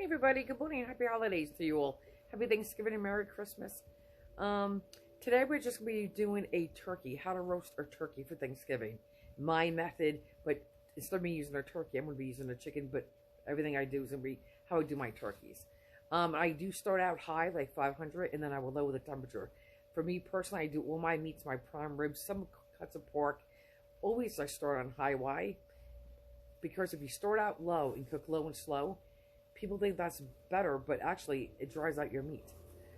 Hey everybody, good morning, happy holidays to you all. Happy Thanksgiving and Merry Christmas. Today we're just going to be doing a turkey, how to roast a turkey for Thanksgiving. My method, but instead of me using a turkey, I'm going to be using a chicken, but everything I do is going to be how I do my turkeys. I do start out high, like 500, and then I will lower the temperature. For me personally, I do all my meats, my prime ribs, some cuts of pork. Always I start on high Y, because if you start out low and cook low and slow, people think that's better, but actually it dries out your meat.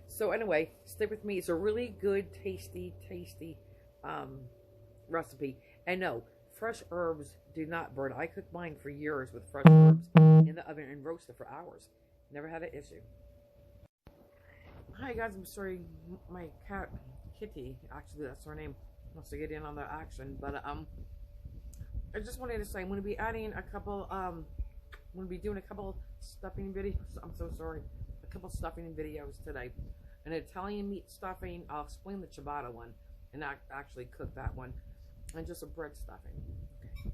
So anyway, stick with me. It's a really good, tasty recipe. And no, fresh herbs do not burn. I cooked mine for years with fresh herbs in the oven and roasted for hours. Never had an issue. Hi guys, I'm sorry, my cat, Kitty, actually that's her name, wants to get in on the action, but I just wanted to say I'm going to be adding a couple, I'm going to be doing a couple stuffing videos. I'm so sorry. A couple stuffing videos today. An Italian meat stuffing. I'll explain the ciabatta one and actually cook that one. And just a bread stuffing. Okay.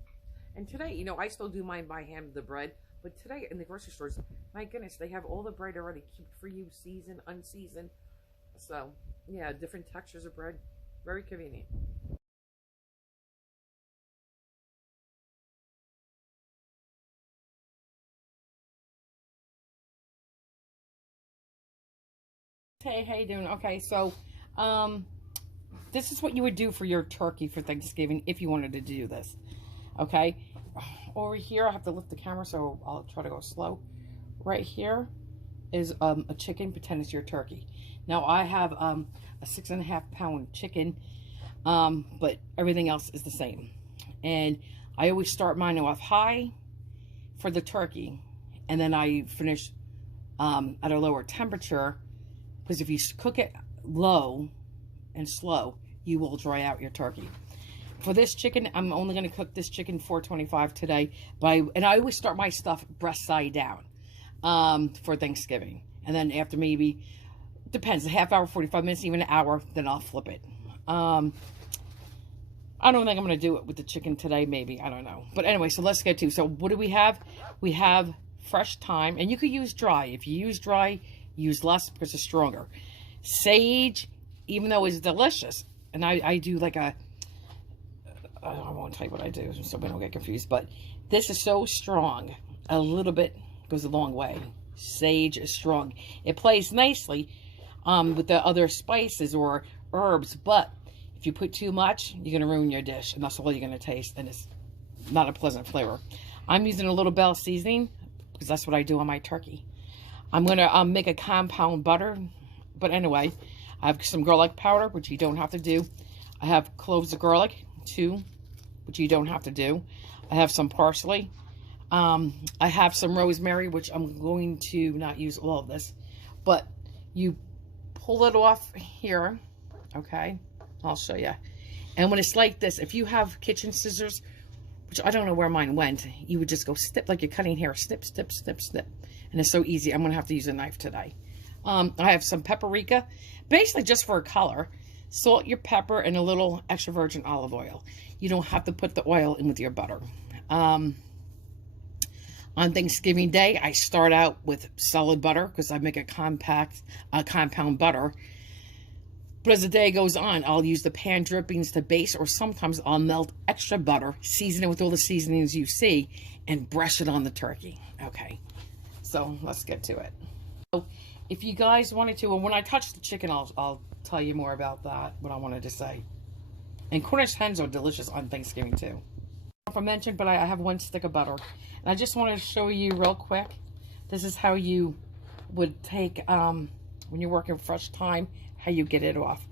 And today, you know, I still do mine by hand, the bread. But today in the grocery stores, my goodness, they have all the bread already kept for you, seasoned, unseasoned. So, yeah, different textures of bread. Very convenient. Hey, how you doing? Okay, so this is what you would do for your turkey for Thanksgiving if you wanted to do this. Okay, over here I have to lift the camera, so I'll try to go slow. Right here is a chicken. Pretend it's your turkey. Now I have a 6.5 pound chicken, but everything else is the same. And I always start mine off high for the turkey, and then I finish at a lower temperature. Because if you cook it low and slow, you will dry out your turkey. For this chicken, I'm only going to cook this chicken 425 today. And I always start my stuff breast side down for Thanksgiving. And then after maybe, depends, a half hour, 45 minutes, even an hour, then I'll flip it. I don't think I'm going to do it with the chicken today, maybe. I don't know. But anyway, so let's get to. So what do we have? We have fresh thyme. And you could use dry. If you use dry, use less because it's stronger. Sage, even though it's delicious, and I do like I won't tell you what I do so we don't get confused, but this is so strong. A little bit goes a long way. Sage is strong. It plays nicely with the other spices or herbs, but if you put too much, you're going to ruin your dish, and that's all you're going to taste, and it's not a pleasant flavor. I'm using a little bell seasoning because that's what I do on my turkey. I'm going to make a compound butter. But anyway, I have some garlic powder, which you don't have to do. I have cloves of garlic, 2, which you don't have to do. I have some parsley. I have some rosemary, which I'm going to not use all of this. But you pull it off here. Okay? I'll show you. And when it's like this, if you have kitchen scissors, which I don't know where mine went, you would just go snip like you're cutting hair. Snip, snip, snip, snip. And it's so easy. I'm going to have to use a knife today. I have some paprika, basically just for a color. Salt your pepper and a little extra virgin olive oil. You don't have to put the oil in with your butter. On Thanksgiving Day, I start out with solid butter because I make a compound butter. But as the day goes on, I'll use the pan drippings to base, or sometimes I'll melt extra butter, season it with all the seasonings you see, and brush it on the turkey. Okay. So let's get to it. So if you guys wanted to, and when I touch the chicken, I'll tell you more about that, what I wanted to say. And Cornish hens are delicious on Thanksgiving too. I don't know if I mentioned, but I have 1 stick of butter. And I just wanted to show you real quick. This is how you would take, when you're working fresh thyme, how you get it off.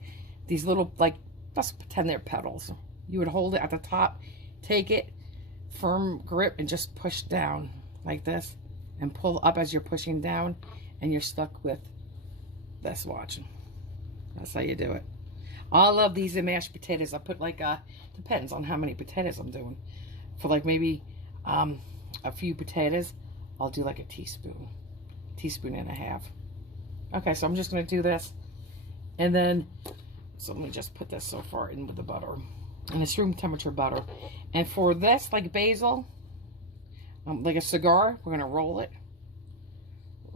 These little, like, let's pretend they're petals. You would hold it at the top, take it, firm grip, and just push down like this. And pull up as you're pushing down, and you're stuck with this. Watch. That's how you do it. I love these in mashed potatoes. I put like depends on how many potatoes I'm doing. For like maybe a few potatoes, I'll do like a teaspoon and a half. Okay, so I'm just going to do this, and then so let me just put this so far in with the butter, and it's room temperature butter. And for this, like basil. Like a cigar, we're going to roll it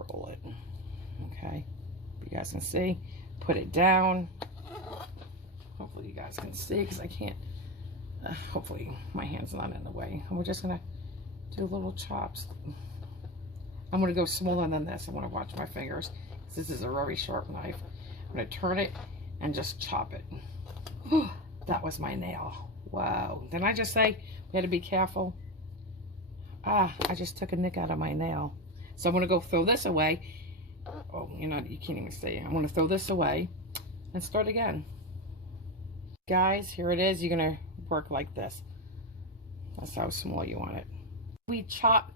roll it. Okay, you guys can see. Put it down. Hopefully you guys can see because I can't. Hopefully my hand's not in the way. And we're just gonna do little chops. I'm gonna go smaller than this. I want to watch my fingers because this is a very sharp knife. I'm gonna turn it and just chop it. Whew, that was my nail. Wow. Didn't I just say we had to be careful? Ah, I just took a nick out of my nail. So I'm gonna go throw this away. Oh, you can't even see. I'm gonna throw this away and start again. Guys, here it is. You're gonna work like this. That's how small you want it. We chop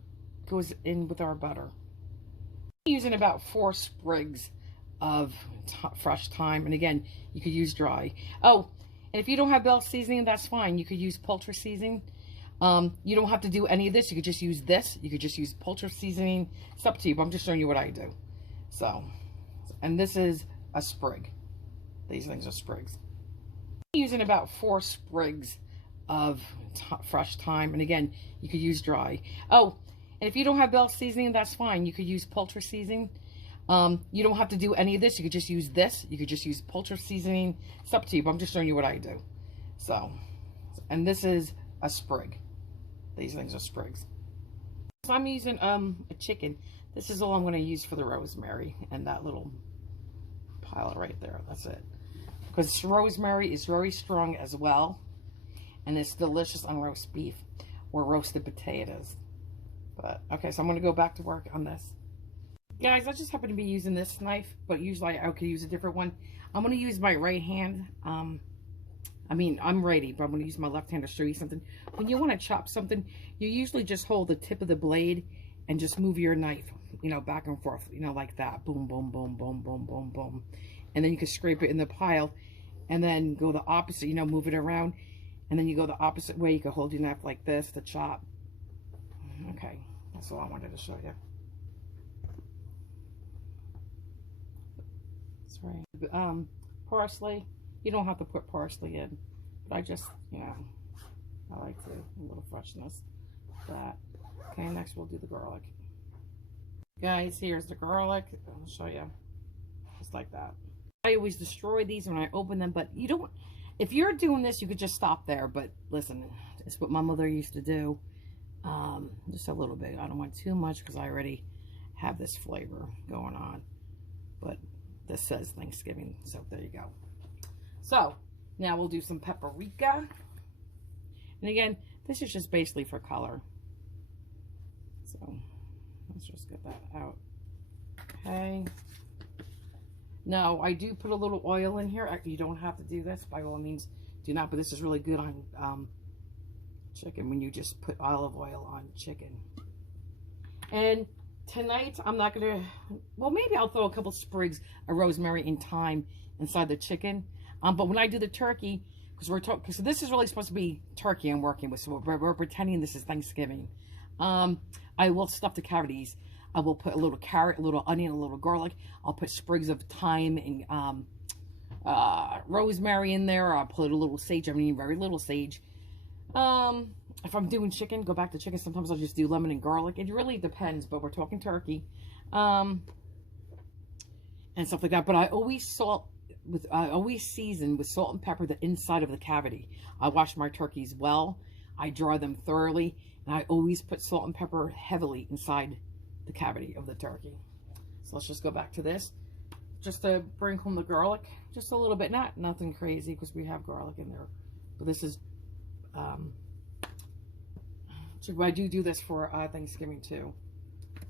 goes in with our butter. I'm using about 4 sprigs of fresh thyme, and again, you could use dry. Oh, and if you don't have bell seasoning, that's fine. You could use poultry seasoning. You don't have to do any of this. You could just use this. You could just use poultry seasoning. It's up to you, but I'm just showing you what I do. So, and this is a sprig. These things are sprigs. I'm using about 4 sprigs of fresh thyme, and again, you could use dry. Oh, and if you don't have bell seasoning, that's fine. You could use poultry seasoning. You don't have to do any of this. You could just use this. You could just use poultry seasoning. It's up to you, but I'm just showing you what I do. So, and this is a sprig. These things are sprigs. So I'm using a chicken. This is all I'm going to use for the rosemary and that little pile right there. That's it. Because rosemary is very strong as well. And it's delicious on roast beef or roasted potatoes. But, okay, so I'm going to go back to work on this. Guys, I just happen to be using this knife, but usually I could use a different one. I'm going to use my right hand. I'm righty, but I'm going to use my left hand to show you something. When you want to chop something, you usually just hold the tip of the blade and just move your knife, back and forth, like that. Boom, boom, boom, boom, boom, boom, boom. And then you can scrape it in the pile and then go the opposite, move it around. And then you go the opposite way. You can hold your knife like this to chop. Okay, that's all I wanted to show you. That's right. Parsley. You don't have to put parsley in, but I just, I like to, a little freshness. That. Okay, next we'll do the garlic. Guys, here's the garlic. I'll show you. Just like that. I always destroy these when I open them, but you don't, if you're doing this, you could just stop there. But listen, it's what my mother used to do. Just a little bit. I don't want too much because I already have this flavor going on. But this says Thanksgiving, so there you go. So, now we'll do some paprika. And again, this is just basically for color. So, let's just get that out. Okay. Now, I do put a little oil in here. You don't have to do this. By all means, do not. But this is really good on chicken when you just put olive oil on chicken. And tonight, I'm not going to... Well, maybe I'll throw a couple sprigs of rosemary and thyme inside the chicken. But when I do the turkey, because this is really supposed to be turkey I'm working with, so we're pretending this is Thanksgiving. I will stuff the cavities. I will put a little carrot, a little onion, a little garlic. I'll put sprigs of thyme and rosemary in there. I'll put a little sage. I mean, very little sage. If I'm doing chicken, go back to chicken. Sometimes I'll just do lemon and garlic. It really depends, but we're talking turkey. And stuff like that. But I always season with salt and pepper the inside of the cavity. I wash my turkeys well. I dry them thoroughly. And I always put salt and pepper heavily inside the cavity of the turkey. So let's just go back to this. Just to bring home the garlic. Just a little bit. Nothing crazy because we have garlic in there. But this is... I do this for Thanksgiving too.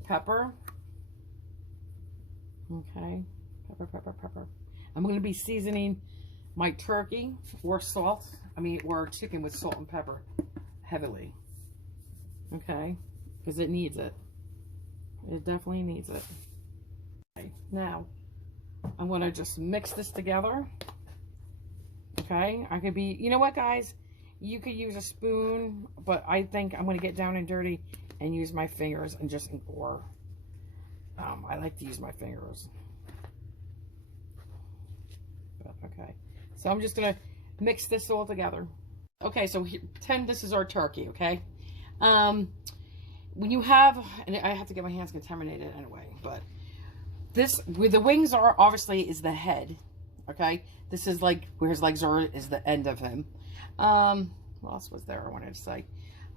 Pepper. Okay. Pepper. I'm going to be seasoning my turkey or or chicken with salt and pepper heavily. Okay. Because it needs it. It definitely needs it. Okay. Now, I'm going to just mix this together. Okay. I could be, you know what, guys? You could use a spoon, but I think I'm going to get down and dirty and use my fingers and just, I like to use my fingers. Okay, so I'm just gonna mix this all together. Okay, so pretend this is our turkey. Okay, when you have, and I have to get my hands contaminated anyway, but this, where the wings are, obviously, is the head. Okay? This is like, where his legs are, is the end of him. What else was there I wanted to say?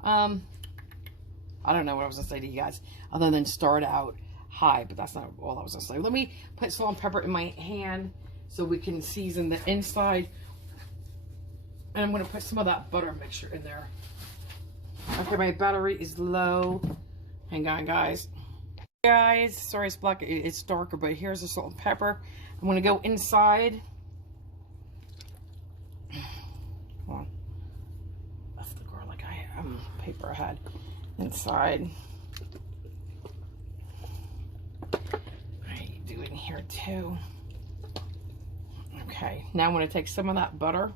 I don't know what I was going to say to you guys, other than start out high, but that's not all I was going to say. Let me put salt and pepper in my hand so we can season the inside. And I'm going to put some of that butter mixture in there. Okay, my battery is low. Hang on, guys. Guys, sorry it's black, it's darker, but here's the salt and pepper. I'm going to go inside. Hold on. Left the garlic, I am paper ahead. Inside. I do it in here too. Okay, now I'm going to take some of that butter,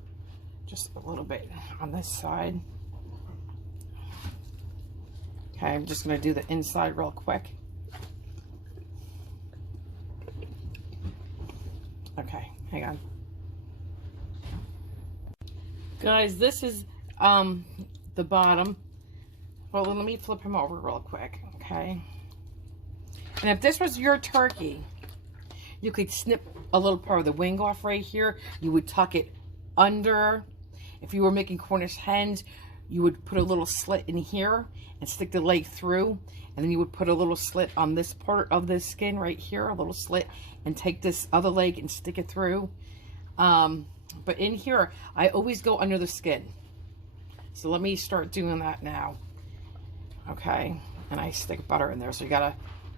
just a little bit on this side. Okay, I'm just going to do the inside real quick. Okay, hang on. Guys, this is the bottom. Well, let me flip him over real quick, okay? And if this was your turkey, you could snip a little part of the wing off right here. You would tuck it under. If you were making Cornish hens, you would put a little slit in here and stick the leg through. And then you would put a little slit on this part of the skin right here, a little slit, and take this other leg and stick it through. But in here, I always go under the skin. So let me start doing that now. Okay, and I stick butter in there. So you gotta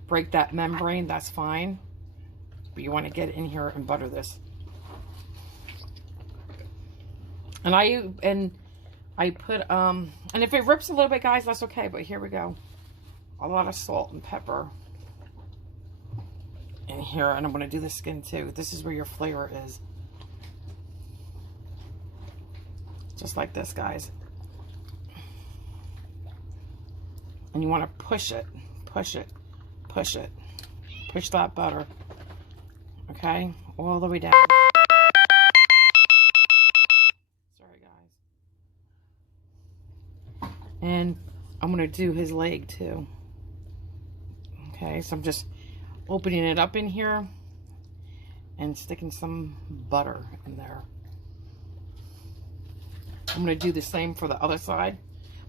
break that membrane, that's fine. But you wanna get in here and butter this. And I put, and if it rips a little bit, guys, that's okay, but here we go. A lot of salt and pepper in here, and I'm gonna do the skin too. This is where your flavor is. Just like this, guys. And you want to push it, push it, push it. Push that butter. Okay? All the way down. Sorry, guys. And I'm going to do his leg, too. Okay, so I'm just opening it up in here and sticking some butter in there. I'm going to do the same for the other side.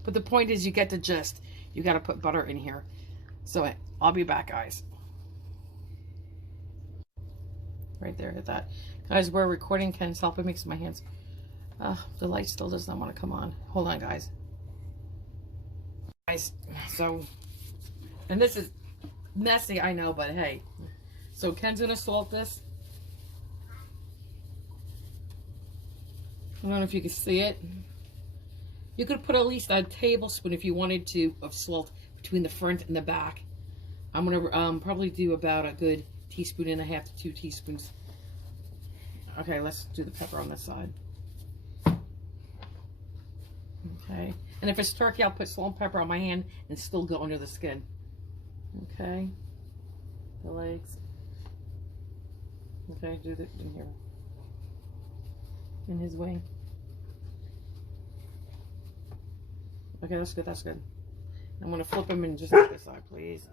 But the point is, you get the gist. You got to put butter in here. So I'll be back, guys. Right there, hit that. Guys, we're recording. Ken's helping me, my hands. The light still does not want to come on. Hold on, guys. Guys, so, and this is messy, I know, but hey. So Ken's going to salt this. I don't know if you can see it. You could put at least a tablespoon if you wanted to of salt between the front and the back. I'm going to probably do about a good teaspoon and a half to 2 teaspoons. Okay, let's do the pepper on this side. Okay. And if it's turkey, I'll put salt and pepper on my hand and still go under the skin. Okay. The legs. Okay, do this in here. In his wing. Okay, that's good, that's good. I'm going to flip him and just look this side, please.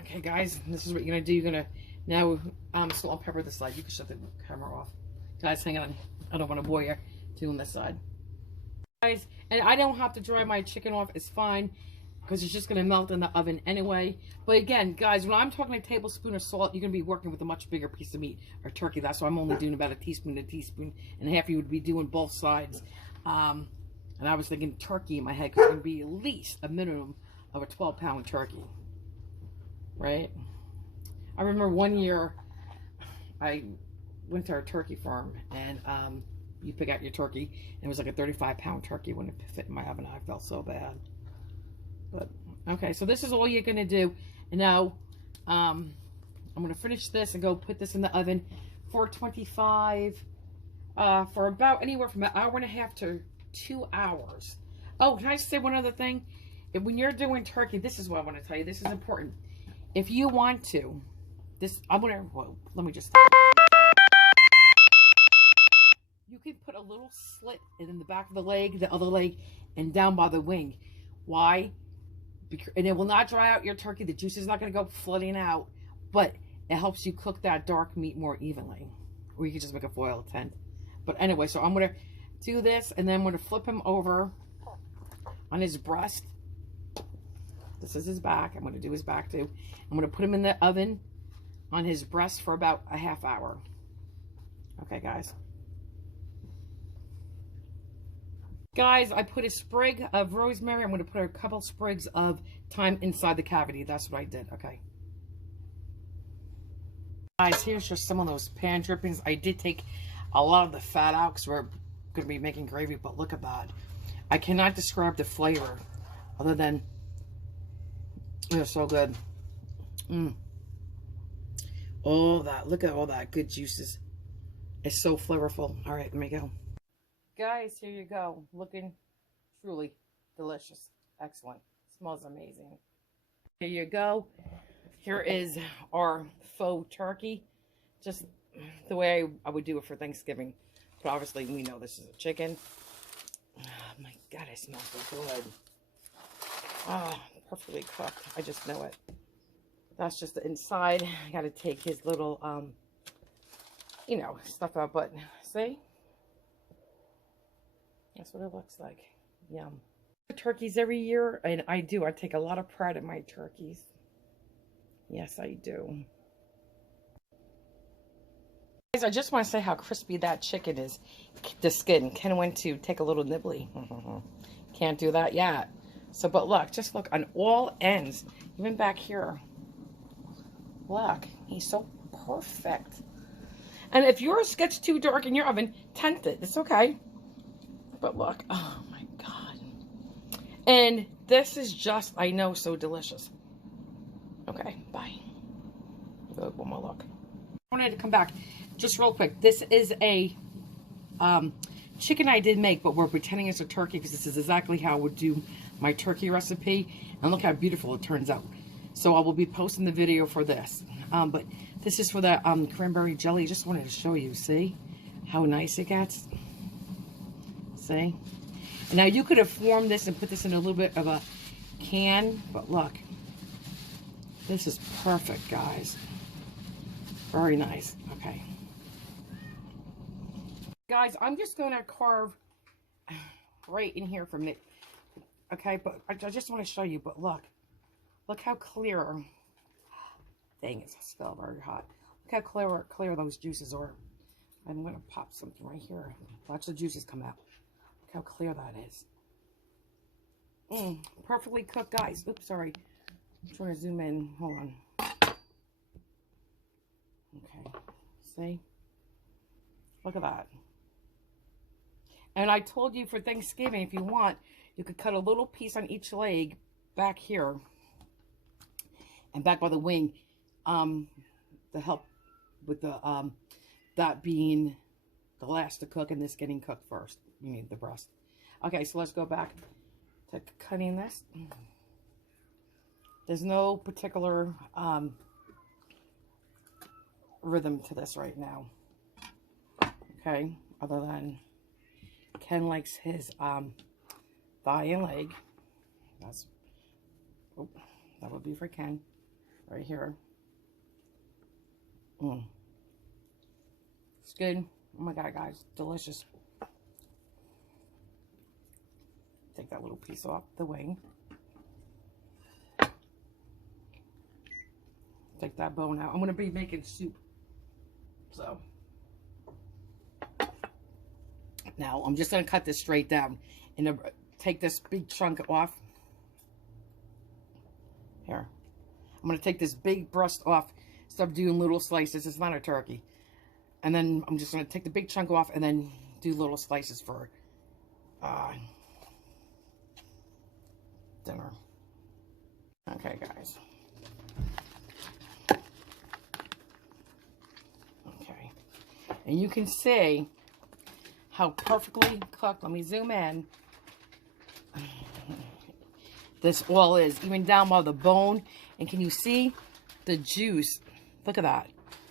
Okay, guys, this is what you're going to do. You're going to now salt and pepper this side. You can shut the camera off. Guys, hang on. I don't want to bore you doing this side. Guys, and I don't have to dry my chicken off. It's fine because it's just going to melt in the oven anyway. But again, guys, when I'm talking a tablespoon of salt, you're going to be working with a much bigger piece of meat or turkey. That's why I'm only doing about a teaspoon and a half. You would be doing both sides. And I was thinking turkey in my head because it's going to be at least a minimum of a 12-pound turkey. Right? I remember one year I went to our turkey farm and you pick out your turkey and it was like a 35-pound turkey when it fit in my oven. I felt so bad. But okay, so this is all you're going to do. And now I'm going to finish this and go put this in the oven for 425 for about anywhere from an hour and a half to 2 hours. Oh, can I say one other thing? When you're doing turkey, this is what I want to tell you. This is important. If you want to, well, let me just. You can put a little slit in the back of the leg, the other leg, and down by the wing. Why? And it will not dry out your turkey. The juice is not going to go flooding out, but it helps you cook that dark meat more evenly. Or you can just make a foil tent. But anyway, so I'm going to do this, and then I'm going to flip him over on his breast. This is his back. I'm going to do his back too. I'm going to put him in the oven on his breast for about a half hour. Okay, guys. Guys, I put a sprig of rosemary. I'm going to put a couple sprigs of thyme inside the cavity. That's what I did. Okay. Guys, here's just some of those pan drippings. I did take a lot of the fat out because we're going to be making gravy, but look at that. I cannot describe the flavor other than they're so good. All that. Look at all that good juices. It's so flavorful. All right, let me go. Guys, here you go. Looking truly delicious. Excellent. Smells amazing. Here you go. Here is our faux turkey. Just the way I would do it for Thanksgiving. But obviously, we know this is a chicken. Oh, my God, it smells so good. Oh, perfectly cooked. I just know it. That's just the inside. I got to take his little, you know, stuff out. But see? That's what it looks like. Yum. Turkeys every year, and I do. I take a lot of pride in my turkeys. Yes, I do. Guys, I just want to say how crispy that chicken is. The skin. Ken went to take a little nibbly. Can't do that yet. So, but look, just look on all ends, even back here. Look, he's so perfect. And if yours gets too dark in your oven, tent it. It's okay. But look, oh my God. And this is just, I know, so delicious. Okay, bye. Good, one more look. I wanted to come back just real quick. This is a chicken I did make, but we're pretending it's a turkey because this is exactly how I would do my turkey recipe. And look how beautiful it turns out. So I will be posting the video for this. But this is for the cranberry jelly. Just wanted to show you, see how nice it gets? See? And now you could have formed this and put this in a little bit of a can, but look. This is perfect, guys. Very nice. Okay. Guys, I'm just going to carve right in here for me. Okay, but I just want to show you, but look. Look how clear. Dang, it's still very hot. Look how clear those juices are. I'm going to pop something right here. Watch the juices come out. Look how clear that is. Perfectly cooked, guys. Oops, sorry. I'm trying to zoom in. Hold on. Okay. See? Look at that. And I told you for Thanksgiving, if you want, you could cut a little piece on each leg back here and back by the wing to help with the that being the last to cook and this getting cooked first. You need the breast. Okay, so let's go back to cutting this. There's no particular rhythm to this right now. Okay, other than Ken likes his thigh and leg. That's, oh, that would be for Ken right here. It's good. Oh my God, guys, delicious. Take that little piece off the wing. Take that bone out. I'm going to be making soup. So now I'm just going to cut this straight down and take this big chunk off. Here. I'm going to take this big breast off. Stop doing little slices. It's not a turkey. And then I'm just going to take the big chunk off and then do little slices for dinner. Okay, guys. Okay. And you can see how perfectly cooked. Let me zoom in. This all is, even down by the bone. And can you see the juice? Look at that.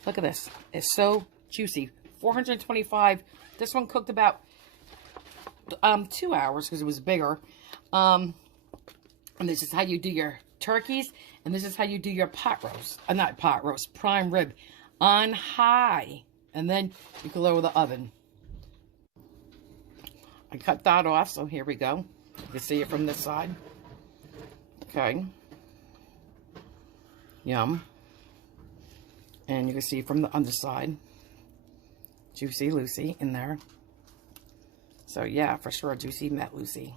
Look at this. It's so juicy. 425. This one cooked about 2 hours because it was bigger. And this is how you do your turkeys, and this is how you do your pot roast. Not pot roast, prime rib on high. And then you can lower the oven. I cut that off, so here we go. You can see it from this side. Okay. Yum. And you can see from the underside. Juicy Lucy in there. So yeah, for sure, Juicy met Lucy.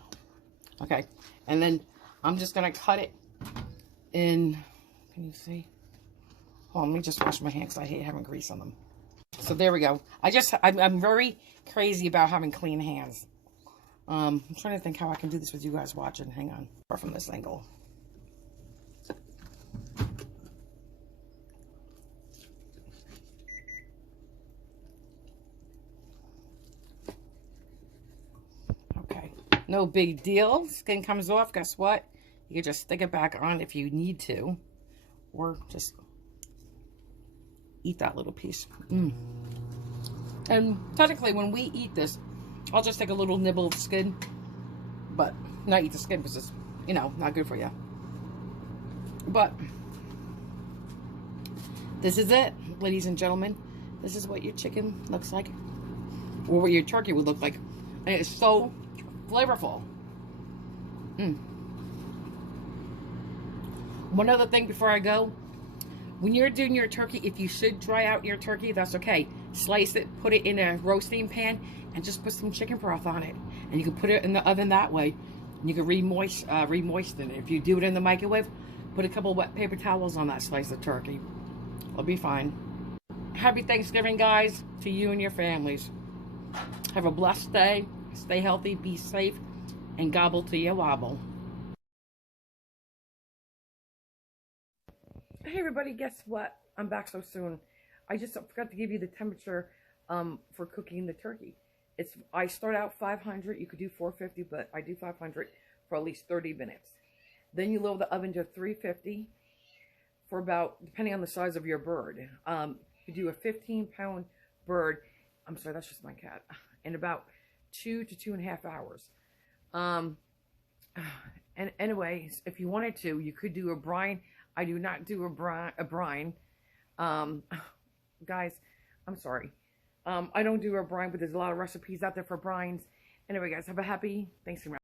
Okay. And then I'm just going to cut it in. Can you see? Hold on, let me just wash my hands because I hate having grease on them. So there we go. I'm very crazy about having clean hands. I'm trying to think how I can do this with you guys watching. Hang on. Or from this angle. Okay. No big deal. Skin comes off. Guess what? You can just stick it back on if you need to. Or just eat that little piece. And technically, when we eat this, I'll just take a little nibble of the skin, but not eat the skin because it's, you know, not good for you. But this is it, ladies and gentlemen. This is what your chicken looks like, or what your turkey would look like. And it's so flavorful. One other thing before I go. When you're doing your turkey, if you should dry out your turkey, that's okay. Slice it, put it in a roasting pan, and just put some chicken broth on it. And you can put it in the oven that way. And you can re-moisten it. If you do it in the microwave, put a couple wet paper towels on that slice of turkey. It'll be fine. Happy Thanksgiving, guys, to you and your families. Have a blessed day. Stay healthy, be safe, and gobble till you wobble. Hey everybody, guess what? I'm back so soon. I just forgot to give you the temperature for cooking the turkey. I start out 500. You could do 450, but I do 500 for at least 30 minutes. Then you lower the oven to 350 for about, depending on the size of your bird. You do a 15-pound bird. I'm sorry, that's just my cat. In about 2 to 2.5 hours. And anyways, if you wanted to, you could do a brine. I do not do a brine. Guys, I'm sorry. I don't do a brine, but there's a lot of recipes out there for brines. Anyway, guys, have a happy Thanksgiving.